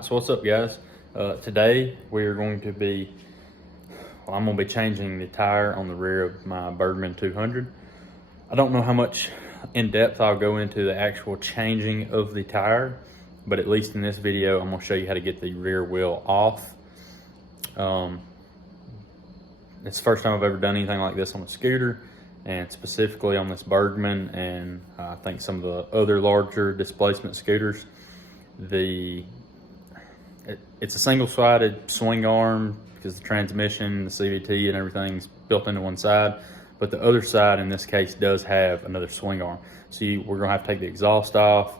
Alright, so what's up guys? Today I'm going to be changing the tire on the rear of my Burgman 200. I don't know how much in depth I'll go into the actual changing of the tire, but at least in this video I'm going to show you how to get the rear wheel off. It's the first time I've ever done anything like this on a scooter, and specifically on this Burgman, and I think some of the other larger displacement scooters. It's a single-sided swing arm because the transmission, the CVT, and everything's built into one side, but the other side in this case does have another swing arm. So we're gonna have to take the exhaust off,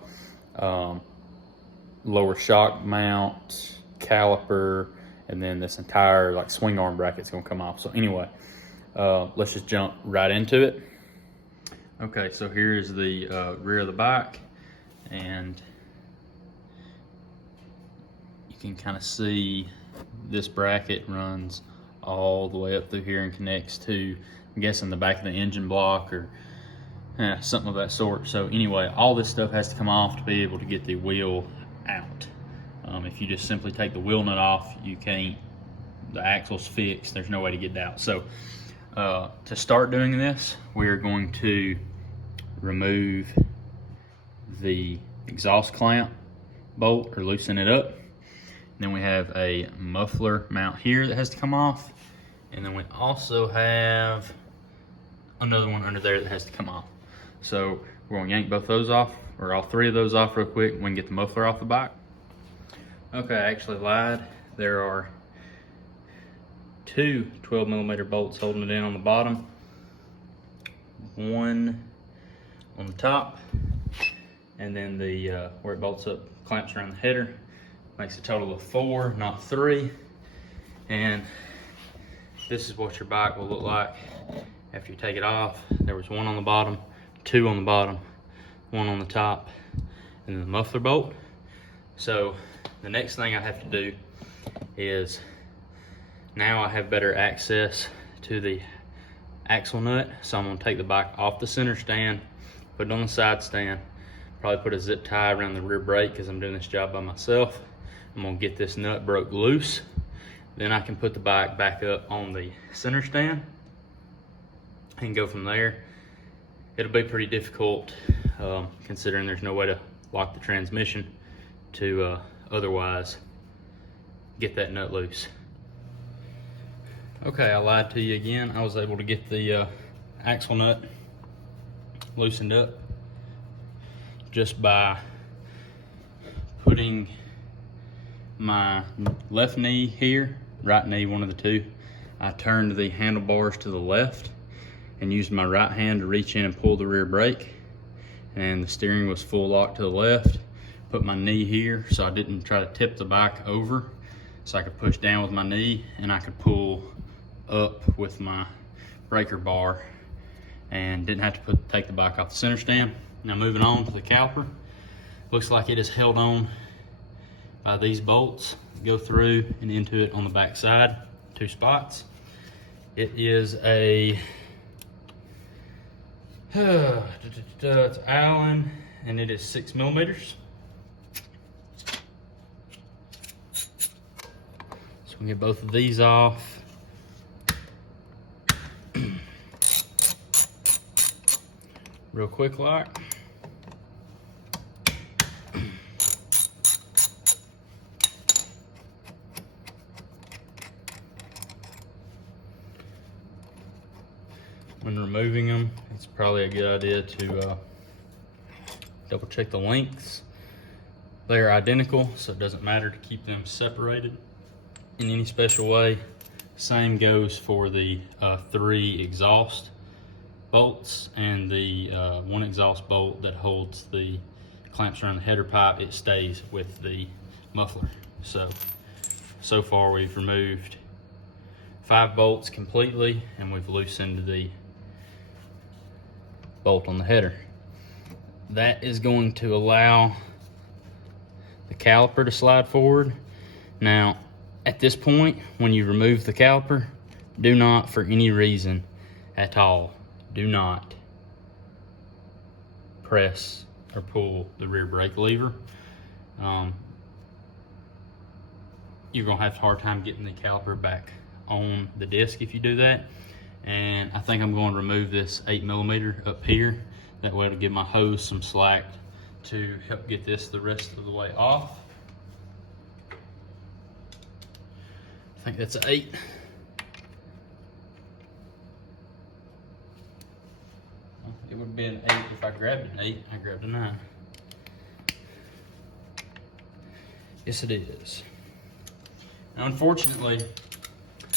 lower shock mount, caliper, and then this entire like swing arm bracket's gonna come off. So anyway, let's just jump right into it. Okay, so here's the rear of the bike, and you can kind of see this bracket runs all the way up through here and connects to, I'm guessing, the back of the engine block or something of that sort. So anyway, all this stuff has to come off to be able to get the wheel out. If you just simply take the wheel nut off, you can't, the axle's fixed, there's no way to get it out. So to start doing this, we're going to remove the exhaust clamp bolt or loosen it up. Then we have a muffler mount here that has to come off, and then we also have another one under there that has to come off. So we're going to yank both those off, or all three of those off real quick. We can get the muffler off the bike. Okay, I actually lied. There are two 12mm bolts holding it in on the bottom. One on the top, and then the where it bolts up, clamps around the header. Makes a total of 4, not 3. And this is what your bike will look like after you take it off. There was one on the bottom, 2 on the bottom, 1 on the top, and then the muffler bolt. So the next thing I have to do is, now I have better access to the axle nut, so I'm gonna take the bike off the center stand, put it on the side stand, probably put a zip tie around the rear brake because I'm doing this job by myself. I'm gonna get this nut broke loose. Then I can put the bike back up on the center stand and go from there. It'll be pretty difficult considering there's no way to lock the transmission to otherwise get that nut loose. Okay, I lied to you again. I was able to get the axle nut loosened up just by putting my left knee here, right knee, one of the two. I turned the handlebars to the left and used my right hand to reach in and pull the rear brake, and the steering was full lock to the left. Put my knee here so I didn't try to tip the bike over, so I could push down with my knee and I could pull up with my breaker bar and didn't have to take the bike off the center stand. Now moving on to the caliper. Looks like it is held on by these bolts, go through and into it on the back side, 2 spots. It is a it's Allen, and it is 6mm. So we get both of these off. Real quick like. When removing them, it's probably a good idea to double check the lengths. They're identical, so it doesn't matter to keep them separated in any special way. Same goes for the 3 exhaust bolts and the 1 exhaust bolt that holds the clamps around the header pipe. It stays with the muffler. So far we've removed 5 bolts completely, and we've loosened the bolt on the header. That is going to allow the caliper to slide forward. Now, at this point, when you remove the caliper, do not, for any reason at all, do not press or pull the rear brake lever. you're gonna have a hard time getting the caliper back on the disc if you do that. And I think I'm going to remove this 8mm up here. That way it'll give my hose some slack to help get this the rest of the way off. I think that's an 8. It would be an 8 if I grabbed an 8. I grabbed a 9. Yes, it is. Now, unfortunately,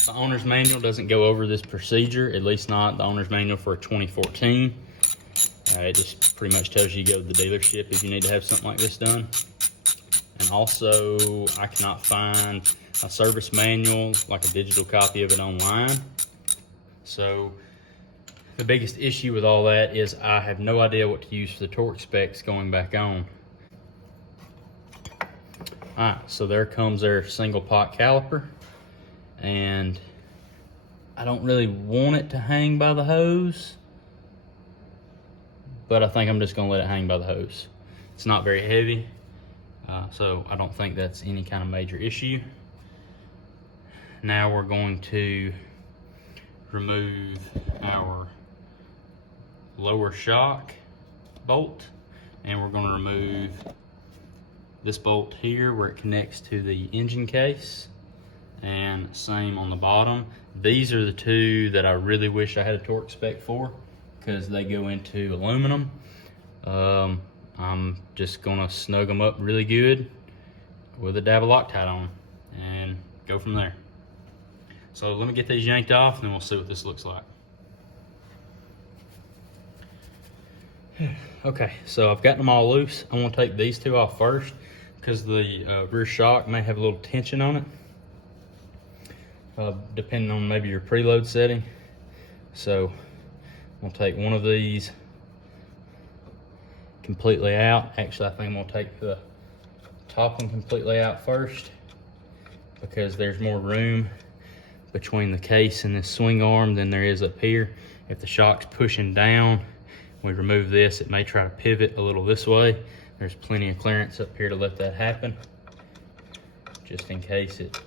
the owner's manual doesn't go over this procedure, at least not the owner's manual for a 2014. It just pretty much tells you to go to the dealership if you need to have something like this done. And also, I cannot find a service manual, like a digital copy of it online. So the biggest issue with all that is I have no idea what to use for the torque specs going back on. Alright, so there comes their single pot caliper. And I don't really want it to hang by the hose, but I think I'm just gonna let it hang by the hose. It's not very heavy, so I don't think that's any kind of major issue. Now we're going to remove our lower shock bolt, and we're going to remove this bolt here where it connects to the engine case, and same on the bottom. These are the two that I really wish I had a torque spec for, because they go into aluminum. I'm just gonna snug them up really good with a dab of Loctite on them and go from there. So let me get these yanked off and then we'll see what this looks like. Okay, so I've gotten them all loose. I'm gonna take these two off first because the rear shock may have a little tension on it, depending on maybe your preload setting. So I'm gonna take one of these completely out. Actually, I think I'm gonna take the top one completely out first because there's more room between the case and this swing arm than there is up here. If the shock's pushing down, we remove this, it may try to pivot a little this way. There's plenty of clearance up here to let that happen, just in case it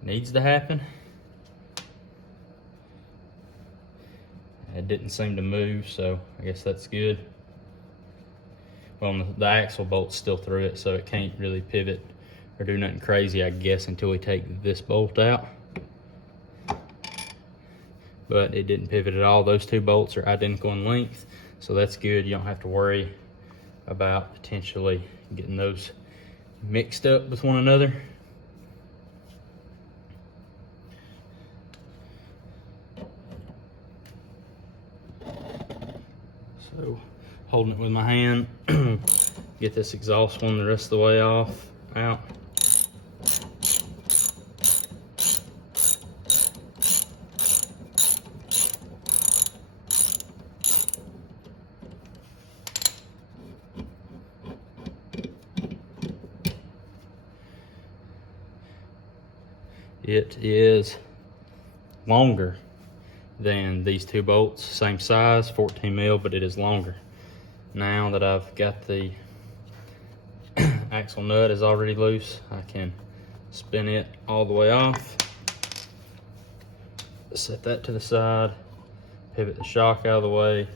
needs to happen. It didn't seem to move, so I guess that's good. Well, the axle bolt's still through it, so it can't really pivot or do nothing crazy, I guess, until we take this bolt out. But it didn't pivot at all. Those two bolts are identical in length, so that's good. You don't have to worry about potentially getting those mixed up with one another. So, holding it with my hand, get this exhaust one the rest of the way out. It is longer than these two bolts, same size, 14 mil, but it is longer. Now that I've got the axle nut is already loose, I can spin it all the way off, set that to the side, pivot the shock out of the way,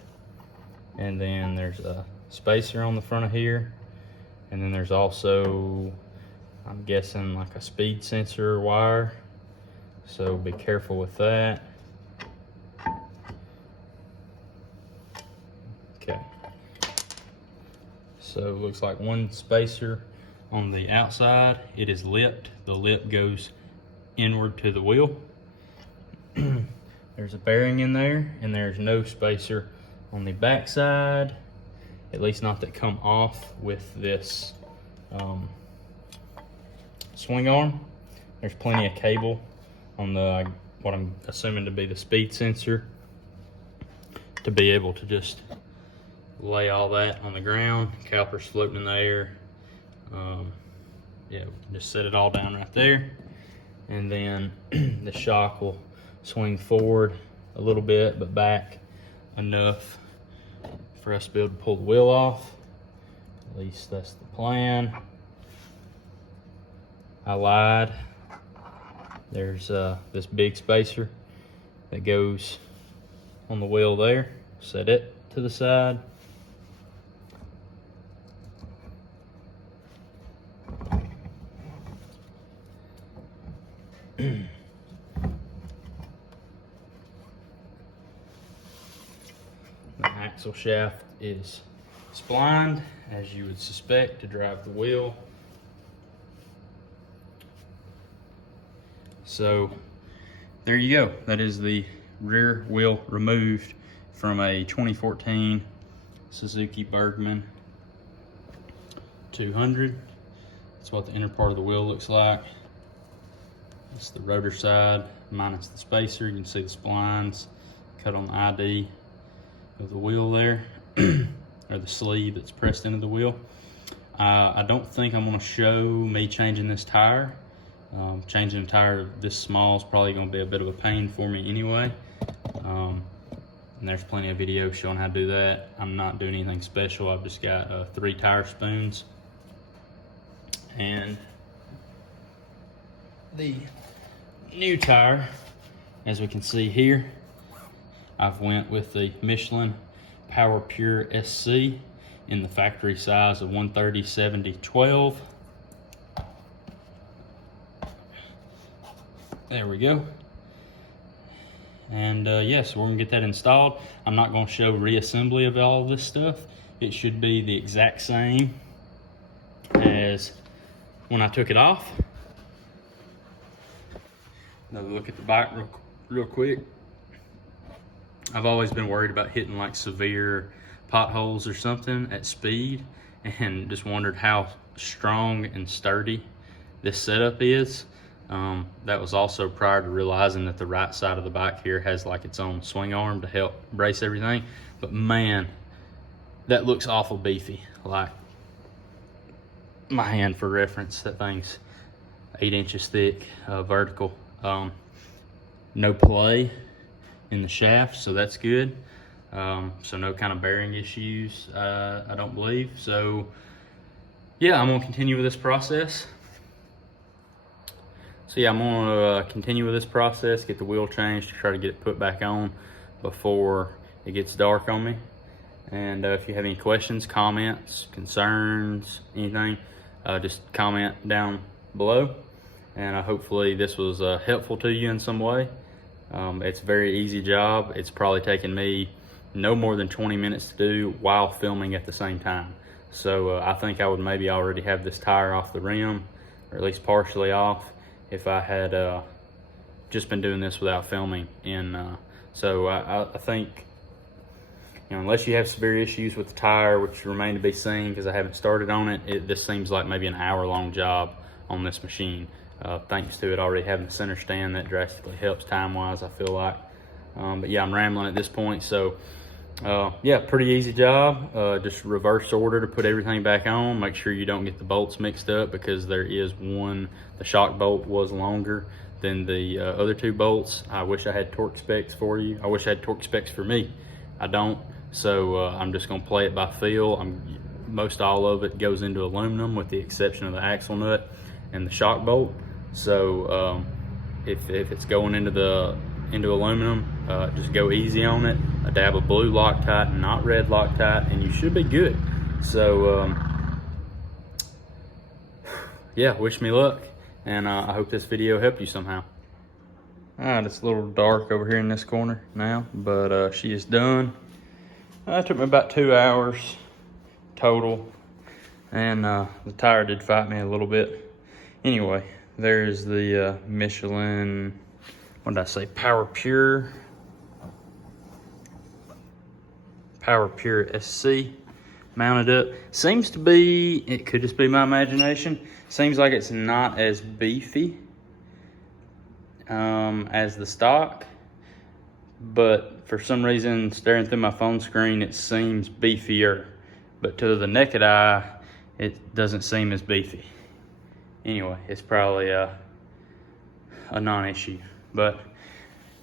and then there's a spacer on the front of here, and then there's also, I'm guessing, like a speed sensor wire, so be careful with that. Okay, so it looks like one spacer on the outside. It is lipped. The lip goes inward to the wheel. There's a bearing in there, and there's no spacer on the back side, at least not that come off with this swing arm. There's plenty of cable on the what I'm assuming to be the speed sensor to be able to just lay all that on the ground. Caliper's floating in the air. Yeah, just set it all down right there, and then the shock will swing forward a little bit, but back enough for us to be able to pull the wheel off. At least that's the plan. I lied. There's this big spacer that goes on the wheel there. Set it to the side. The axle shaft is splined, as you would suspect, to drive the wheel. So there you go. That is the rear wheel removed from a 2014 Suzuki Burgman 200. That's what the inner part of the wheel looks like. It's the rotor side minus the spacer. You can see the splines cut on the ID of the wheel there, or the sleeve that's pressed into the wheel. I don't think I'm going to show me changing this tire. Changing a tire this small is probably going to be a bit of a pain for me anyway. And there's plenty of videos showing how to do that. I'm not doing anything special. I've just got 3 tire spoons. And the new tire, as we can see here, I've went with the Michelin Power Pure SC in the factory size of 130/70/12. There we go. And yes, we're gonna get that installed. I'm not gonna show reassembly of all of this stuff. It should be the exact same as when I took it off. Another look at the bike real quick. I've always been worried about hitting like severe potholes or something at speed, and just wondered how strong and sturdy this setup is. That was also prior to realizing that the right side of the bike here has like its own swing arm to help brace everything. But man, that looks awful beefy. Like my hand for reference, that thing's 8 inches thick, vertical. No play in the shaft, so that's good. So no kind of bearing issues, I don't believe. So yeah, I'm gonna continue with this process. So yeah, I'm gonna continue with this process, get the wheel changed to try to get it put back on before it gets dark on me. And if you have any questions, comments, concerns, anything, just comment down below. And hopefully this was helpful to you in some way. It's a very easy job. It's probably taken me no more than 20 minutes to do while filming at the same time. So I think I would maybe already have this tire off the rim, or at least partially off, if I had just been doing this without filming. So I think, you know, unless you have severe issues with the tire, which remain to be seen because I haven't started on it, this seems like maybe an hour-long job on this machine. Thanks to it already having the center stand, that drastically helps time-wise, I feel like. But yeah, I'm rambling at this point. So yeah, pretty easy job. Just reverse order to put everything back on. Make sure you don't get the bolts mixed up, because there is one, the shock bolt was longer than the other 2 bolts. I wish I had torque specs for you. I wish I had torque specs for me. I don't. So I'm just gonna play it by feel. Most all of it goes into aluminum with the exception of the axle nut and the shock bolt. So if it's going into aluminum, just go easy on it. A dab of blue Loctite, not red Loctite, and you should be good. So yeah, wish me luck, and I hope this video helped you somehow. All right, it's a little dark over here in this corner now, but she is done. It took me about 2 hours total, and the tire did fight me a little bit. Anyway, there's the Michelin, what did I say, Power Pure SC mounted up. Seems to be, it could just be my imagination, seems like it's not as beefy as the stock, but for some reason, staring through my phone screen, it seems beefier, but to the naked eye, it doesn't seem as beefy. Anyway, it's probably a non-issue, but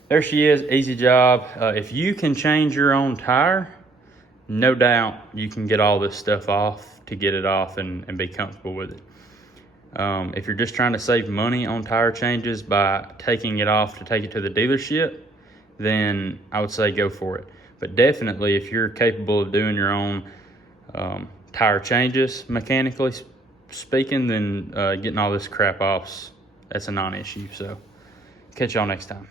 there she is, easy job. If you can change your own tire, no doubt you can get all this stuff off to get it off and be comfortable with it. If you're just trying to save money on tire changes by taking it off to take it to the dealership, then I would say go for it. But definitely, if you're capable of doing your own tire changes, mechanically speaking, then getting all this crap off, that's a non-issue. So catch y'all next time.